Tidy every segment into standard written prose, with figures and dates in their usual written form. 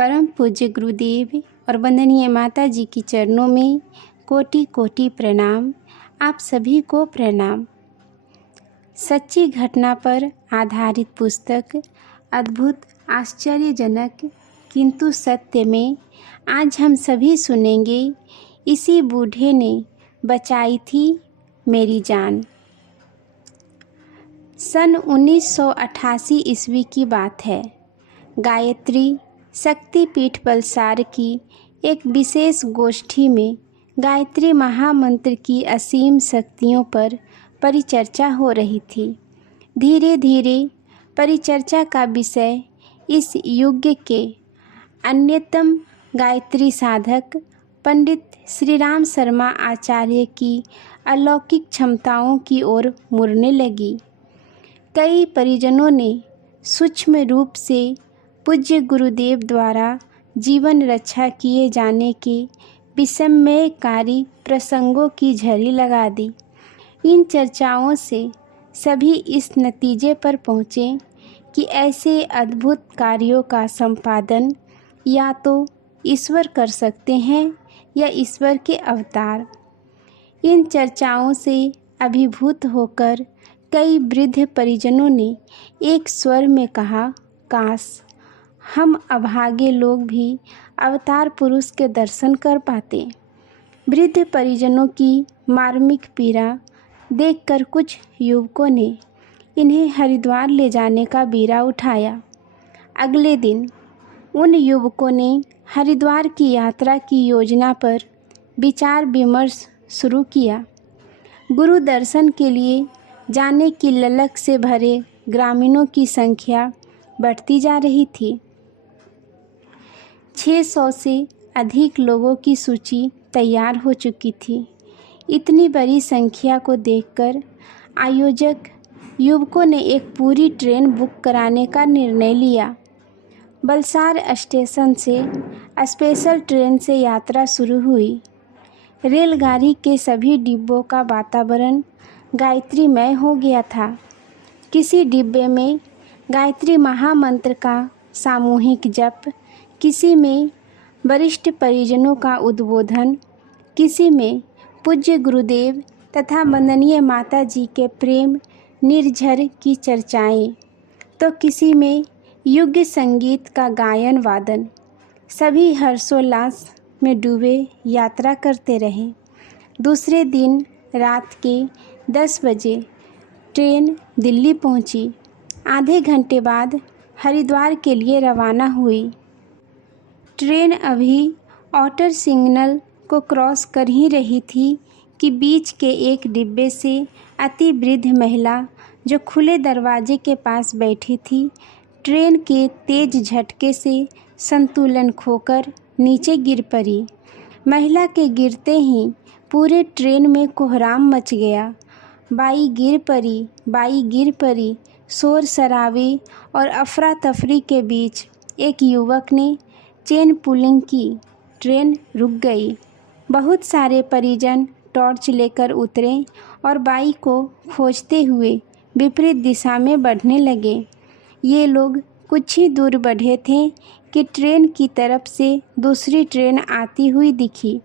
परम पूज्य गुरुदेव और वंदनीय माता जी की चरणों में कोटि कोटि प्रणाम। आप सभी को प्रणाम। सच्ची घटना पर आधारित पुस्तक अद्भुत आश्चर्यजनक किंतु सत्य में आज हम सभी सुनेंगे। इसी बूढ़े ने बचाई थी मेरी जान। सन 1988 ईस्वी की बात है। गायत्री शक्तिपीठ पलसार की एक विशेष गोष्ठी में गायत्री महामंत्र की असीम शक्तियों पर परिचर्चा हो रही थी। धीरे धीरे परिचर्चा का विषय इस युग के अन्यतम गायत्री साधक पंडित श्री राम शर्मा आचार्य की अलौकिक क्षमताओं की ओर मुड़ने लगी। कई परिजनों ने सूक्ष्म रूप से पूज्य गुरुदेव द्वारा जीवन रक्षा किए जाने के विस्मयकारी प्रसंगों की झड़ी लगा दी। इन चर्चाओं से सभी इस नतीजे पर पहुँचे कि ऐसे अद्भुत कार्यों का संपादन या तो ईश्वर कर सकते हैं या ईश्वर के अवतार। इन चर्चाओं से अभिभूत होकर कई वृद्ध परिजनों ने एक स्वर में कहा, काश हम अभागे लोग भी अवतार पुरुष के दर्शन कर पाते। वृद्ध परिजनों की मार्मिक पीड़ा देखकर कुछ युवकों ने इन्हें हरिद्वार ले जाने का बीड़ा उठाया। अगले दिन उन युवकों ने हरिद्वार की यात्रा की योजना पर विचार विमर्श शुरू किया। गुरु दर्शन के लिए जाने की ललक से भरे ग्रामीणों की संख्या बढ़ती जा रही थी। 600 से अधिक लोगों की सूची तैयार हो चुकी थी। इतनी बड़ी संख्या को देखकर आयोजक युवकों ने एक पूरी ट्रेन बुक कराने का निर्णय लिया। बलसार स्टेशन से स्पेशल ट्रेन से यात्रा शुरू हुई। रेलगाड़ी के सभी डिब्बों का वातावरण गायत्रीमय हो गया था। किसी डिब्बे में गायत्री महामंत्र का सामूहिक जप, किसी में वरिष्ठ परिजनों का उद्बोधन, किसी में पूज्य गुरुदेव तथा वंदनीय माता जी के प्रेम निर्झर की चर्चाएं, तो किसी में युग संगीत का गायन वादन। सभी हर्षोल्लास में डूबे यात्रा करते रहे। दूसरे दिन रात के 10 बजे ट्रेन दिल्ली पहुंची। आधे घंटे बाद हरिद्वार के लिए रवाना हुई। ट्रेन अभी आउटर सिग्नल को क्रॉस कर ही रही थी कि बीच के एक डिब्बे से अति वृद्ध महिला जो खुले दरवाजे के पास बैठी थी, ट्रेन के तेज झटके से संतुलन खोकर नीचे गिर पड़ी। महिला के गिरते ही पूरे ट्रेन में कोहराम मच गया। बाई गिर पड़ी, बाई गिर पड़ी। शोर शराबे और अफरा तफरी के बीच एक युवक ने चेन पुलिंग की। ट्रेन रुक गई। बहुत सारे परिजन टॉर्च लेकर उतरे और बाई को खोजते हुए विपरीत दिशा में बढ़ने लगे। ये लोग कुछ ही दूर बढ़े थे कि ट्रेन की तरफ से दूसरी ट्रेन आती हुई दिखी।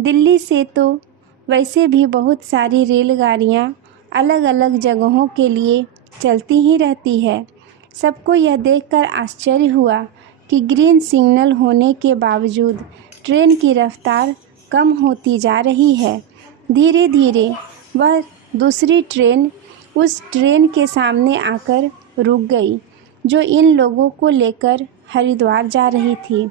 दिल्ली से तो वैसे भी बहुत सारी रेलगाड़ियाँ अलग अलग जगहों के लिए चलती ही रहती है। सबको यह देखकर आश्चर्य हुआ कि ग्रीन सिग्नल होने के बावजूद ट्रेन की रफ्तार कम होती जा रही है। धीरे धीरे वह दूसरी ट्रेन उस ट्रेन के सामने आकर रुक गई जो इन लोगों को लेकर हरिद्वार जा रही थी।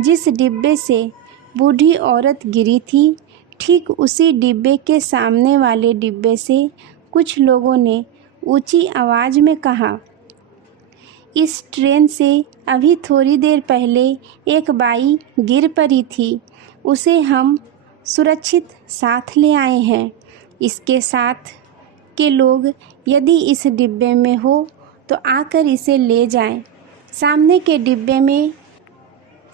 जिस डिब्बे से बूढ़ी औरत गिरी थी, ठीक उसी डिब्बे के सामने वाले डिब्बे से कुछ लोगों ने ऊंची आवाज़ में कहा, इस ट्रेन से अभी थोड़ी देर पहले एक बाई गिर पड़ी थी। उसे हम सुरक्षित साथ ले आए हैं। इसके साथ के लोग यदि इस डिब्बे में हो तो आकर इसे ले जाएं। सामने के डिब्बे में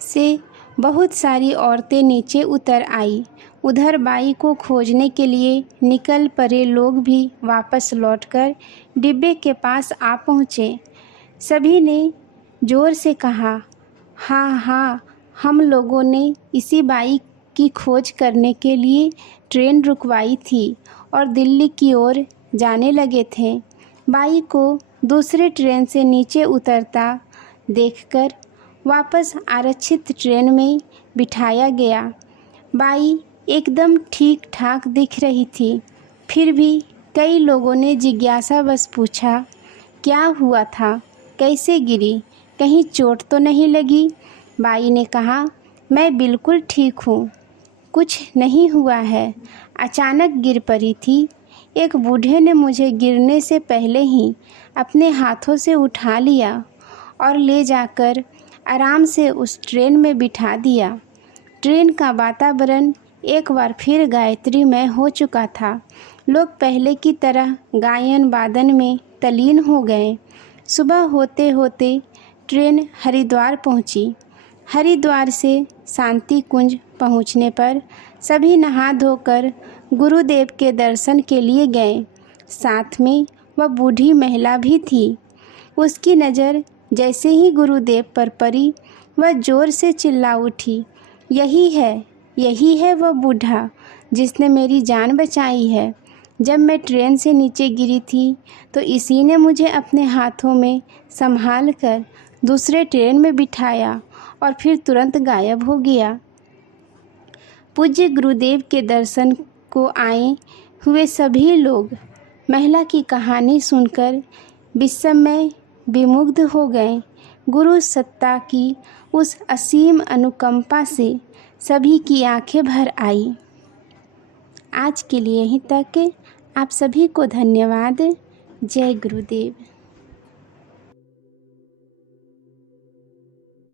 से बहुत सारी औरतें नीचे उतर आई। उधर बाई को खोजने के लिए निकल पड़े लोग भी वापस लौटकर डिब्बे के पास आ पहुँचे। सभी ने जोर से कहा, हाँ हाँ, हम लोगों ने इसी बाई की खोज करने के लिए ट्रेन रुकवाई थी और दिल्ली की ओर जाने लगे थे। बाई को दूसरे ट्रेन से नीचे उतरता देखकर वापस आरक्षित ट्रेन में बिठाया गया। बाई एकदम ठीक ठाक दिख रही थी। फिर भी कई लोगों ने जिज्ञासावश पूछा, क्या हुआ था, कैसे गिरी, कहीं चोट तो नहीं लगी? बाई ने कहा, मैं बिल्कुल ठीक हूँ, कुछ नहीं हुआ है, अचानक गिर पड़ी थी। एक बूढ़े ने मुझे गिरने से पहले ही अपने हाथों से उठा लिया और ले जाकर आराम से उस ट्रेन में बिठा दिया। ट्रेन का वातावरण एक बार फिर गायत्रीमय हो चुका था। लोग पहले की तरह गायन वादन में तल्लीन हो गए। सुबह होते होते ट्रेन हरिद्वार पहुंची। हरिद्वार से शांति कुंज पहुंचने पर सभी नहा धोकर गुरुदेव के दर्शन के लिए गए। साथ में वह बूढ़ी महिला भी थी। उसकी नज़र जैसे ही गुरुदेव पर पड़ी, वह ज़ोर से चिल्ला उठी, यही है वह बूढ़ा जिसने मेरी जान बचाई है। जब मैं ट्रेन से नीचे गिरी थी तो इसी ने मुझे अपने हाथों में संभाल कर दूसरे ट्रेन में बिठाया और फिर तुरंत गायब हो गया। पूज्य गुरुदेव के दर्शन को आए हुए सभी लोग महिला की कहानी सुनकर विस्मय विमुग्ध हो गए। गुरु सत्ता की उस असीम अनुकंपा से सभी की आंखें भर आई। आज के लिए यहीं तक। आप सभी को धन्यवाद। जय गुरुदेव।